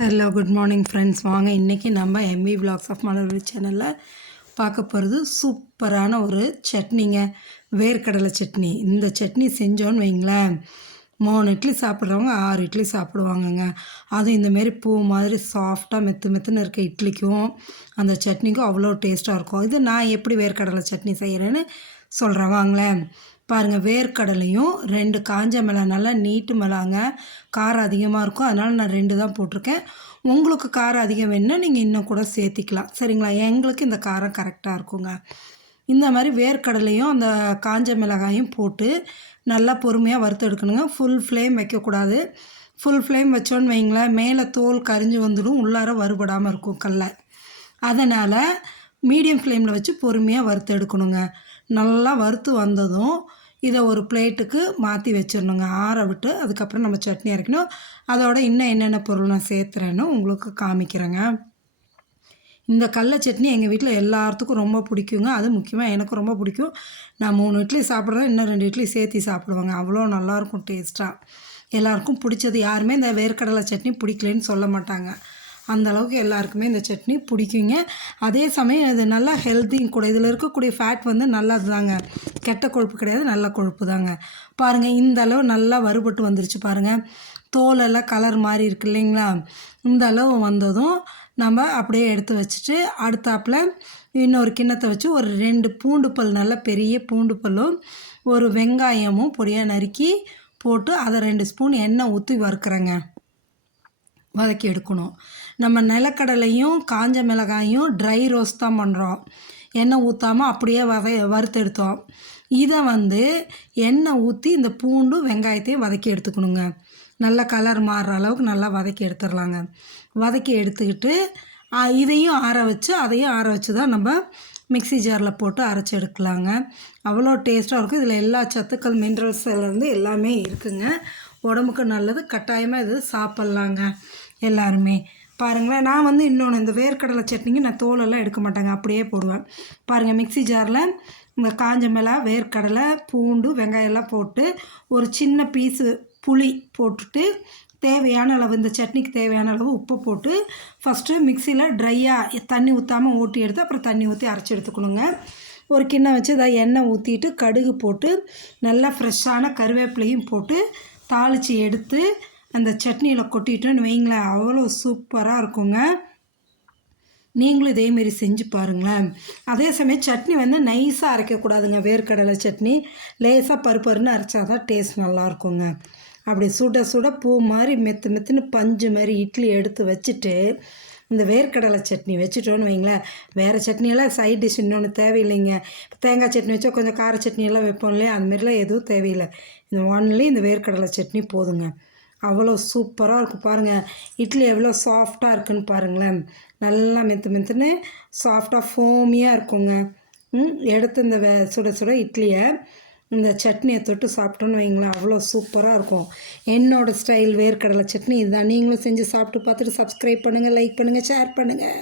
Hello good morning friends வாங்க இன்றைக்கி நம்ம எம்வி விலாக்ஸ் ஆஃப் மலர்வழி சேனலில் பார்க்க போகிறது சூப்பரான ஒரு சட்னிங்க. வேர்க்கடலை சட்னி. இந்த சட்னி செஞ்சோன்னு வைங்களேன். மூணு இட்லி சாப்பிட்றவங்க ஆறு இட்லி சாப்பிடுவாங்கங்க. அதுவும் இந்தமாரி பூ மாதிரி சாஃப்டாக மெத்து மெத்துன்னு இருக்க இட்லிக்கும் அந்த சட்னிக்கும் அவ்வளோ டேஸ்ட்டாக இருக்கும். இது நான் எப்படி வேர்க்கடலை சட்னி செய்கிறேன்னு சொல்கிறேன் வாங்களேன். பாருங்கள் வேர்க்கடலையும் ரெண்டு காஞ்ச மிளகா நல்லா நீட்டு மிளகாங்க. காரம் அதிகமாக இருக்கும். அதனால் நான் ரெண்டு தான் போட்டிருக்கேன். உங்களுக்கு காரம் அதிகம் வேணுன்னா நீங்கள் இன்னும் கூட சேர்த்திக்கலாம். சரிங்களா? எங்களுக்கு இந்த காரம் கரெக்டாக இருக்குங்க. இந்த மாதிரி வேர்க்கடலையும் அந்த காஞ்ச மிளகாயும் போட்டு நல்லா பொறுமையாக வறுத்து எடுக்கணுங்க. ஃபுல் ஃப்ளேம் வைக்கக்கூடாது. ஃபுல் ஃப்ளேம் வச்சோன்னு வைங்களேன் மேலே தோல் கரிஞ்சு வந்துடும். உள்ளார வறுபடாமல் இருக்கும் கடல அதனால் மீடியம் ஃப்ளேமில் வச்சு பொறுமையாக வறுத்து எடுக்கணுங்க. நல்லா வறுத்து வந்ததும் இதை ஒரு பிளேட்டுக்கு மாற்றி வச்சிடணுங்க. ஆற விட்டு அதுக்கப்புறம் நம்ம சட்னி அரைக்கணும். அதோட இன்னும் என்னென்ன பொருள் நான் சேர்த்துறேன்னு உங்களுக்கு காமிக்கிறேங்க. இந்த கடல சட்னி எங்கள் வீட்டில் எல்லாத்துக்கும் ரொம்ப பிடிக்குங்க. அது முக்கியமாக எனக்கு ரொம்ப பிடிக்கும். நான் மூணு இட்லி சாப்பிட்றேன் இன்னும் ரெண்டு இட்லி சேர்த்தி சாப்பிடுவாங்க. அவ்வளோ நல்லாயிருக்கும் டேஸ்ட்டாக எல்லாருக்கும் பிடிச்சது யாருமே இந்த வேர்க்கடலை சட்னி பிடிக்கலன்னு சொல்ல மாட்டாங்க. அந்த அளவுக்கு எல்லாருக்குமே இந்த சட்னி பிடிக்குங்க. அதே சமயம் இது நல்லா ஹெல்த்தியும் கூட இதில் இருக்கக்கூடிய ஃபேட் வந்து நல்லது தாங்க கெட்ட கொழுப்பு கிடையாது நல்ல கொழுப்பு தாங்க பாருங்கள் இந்த அளவு நல்லா வறுபட்டு வந்துருச்சு பாருங்கள் தோலெல்லாம் கலர் மாதிரி இருக்கு இல்லைங்களா? இந்த அளவு வந்ததும் நம்ம அப்படியே எடுத்து வச்சுட்டு அடுத்தாப்பில் இன்னொரு கிண்ணத்தை வச்சு ஒரு ரெண்டு பூண்டு பல் நல்ல பெரிய பூண்டு பல்லும் ஒரு வெங்காயமும் பொடியாக நறுக்கி போட்டு அதை ரெண்டு ஸ்பூன் எண்ணெய் ஊற்றி வறுக்கிறேங்க. வதக்கி எடுக்கணும். நம்ம நிலக்கடலையும் காஞ்ச மிளகாயும் ட்ரை ரோஸ்ட் தான் பண்ணுறோம் எண்ணெய் ஊற்றாமல் அப்படியே வத வறுத்தெடுத்தோம். இதை வந்து எண்ணெய் ஊற்றி இந்த பூண்டும் வெங்காயத்தையும் வதக்கி எடுத்துக்கணுங்க. நல்ல கலர் மாறுற அளவுக்கு நல்லா வதக்கி எடுத்துடலாங்க. வதக்கி எடுத்துக்கிட்டு இதையும் ஆற வச்சு அதையும் ஆற வச்சு தான் நம்ம மிக்சி ஜாரில் போட்டு அரைச்சி எடுக்கலாங்க. அவ்வளோ டேஸ்ட்டாக இருக்கும். இதில் எல்லா சத்துக்கள் மினரல்ஸ்லேருந்து எல்லாமே இருக்குங்க. உடம்புக்கு நல்லது. கட்டாயமாக இது சாப்பிட்லாங்க. எல்லாருமே. பாருங்களேன் நான் வந்து இன்னொன்று இந்த வேர்க்கடலை சட்னிக்கு நான் தோலெல்லாம் எடுக்க மாட்டேங்க அப்படியே போடுவேன். பாருங்கள் மிக்சி ஜாரில் இந்த காஞ்ச மிளகா வேர்க்கடலை பூண்டு வெங்காயம்லாம் போட்டு ஒரு சின்ன பீஸு புளி போட்டுட்டு தேவையான அளவு இந்த சட்னிக்கு தேவையான அளவு உப்பு போட்டு ஃபஸ்ட்டு மிக்சியில் ட்ரையாக தண்ணி ஊற்றாமல் ஊட்டி எடுத்து அப்புறம் தண்ணி ஊற்றி அரைச்சி எடுத்துக்கணுங்க. ஒரு கிண்ணம் வச்சு இதை எண்ணெய் ஊற்றிட்டு கடுகு போட்டு நல்லா ஃப்ரெஷ்ஷான கருவேப்பிலையும் போட்டு தாளித்து எடுத்து அந்த சட்னியில் கொட்டிட்டோன்னு வைங்களேன் அவ்வளோ சூப்பராக இருக்குங்க. நீங்களும் இதேமாரி செஞ்சு பாருங்களேன். அதே சமயம் சட்னி வந்து நைஸாக அரைக்கக்கூடாதுங்க. வேர்க்கடலை சட்னி லேசாக பருப்பருன்னு அரைச்சா தான் டேஸ்ட் நல்லாயிருக்குங்க அப்படி சுட சுட பூ மாதிரி மெத்து மெத்துன்னு பஞ்சு மாதிரி இட்லி எடுத்து வச்சுட்டு இந்த வேர்க்கடலை சட்னி வச்சுட்டோன்னு வைங்களேன். வேறு சட்னியெல்லாம் சைட் டிஷ் இன்னொன்று தேவையில்லைங்க. தேங்காய் சட்னி வச்சா கொஞ்சம் கார சட்னியெல்லாம் வைப்போம் இல்லையா? அதுமாரிலாம் எதுவும் தேவையில்லை. இந்த ஒன்லி இந்த வேர்க்கடலை சட்னி போதுங்க. அவ்வளோ சூப்பராக இருக்கும் பாருங்கள் இட்லி எவ்வளோ சாஃப்டாக இருக்குன்னு பாருங்களேன். நல்லா மெத்து மெத்துன்னு சாஃப்டாக ஃபோமியாக இருக்குங்க. எடுத்து இந்த வே சுட சுட இட்லியை இந்த சட்னியை தொட்டு சாப்பிட்டோன்னு வைங்களேன். அவ்வளோ சூப்பராக இருக்கும். என்னோடய ஸ்டைல் வேர்க்கடலை சட்னி. இதுதான் நீங்களும் செஞ்சு சாப்பிட்டு பார்த்துட்டு சப்ஸ்கிரைப் பண்ணுங்கள் லைக் பண்ணுங்கள் ஷேர் பண்ணுங்கள்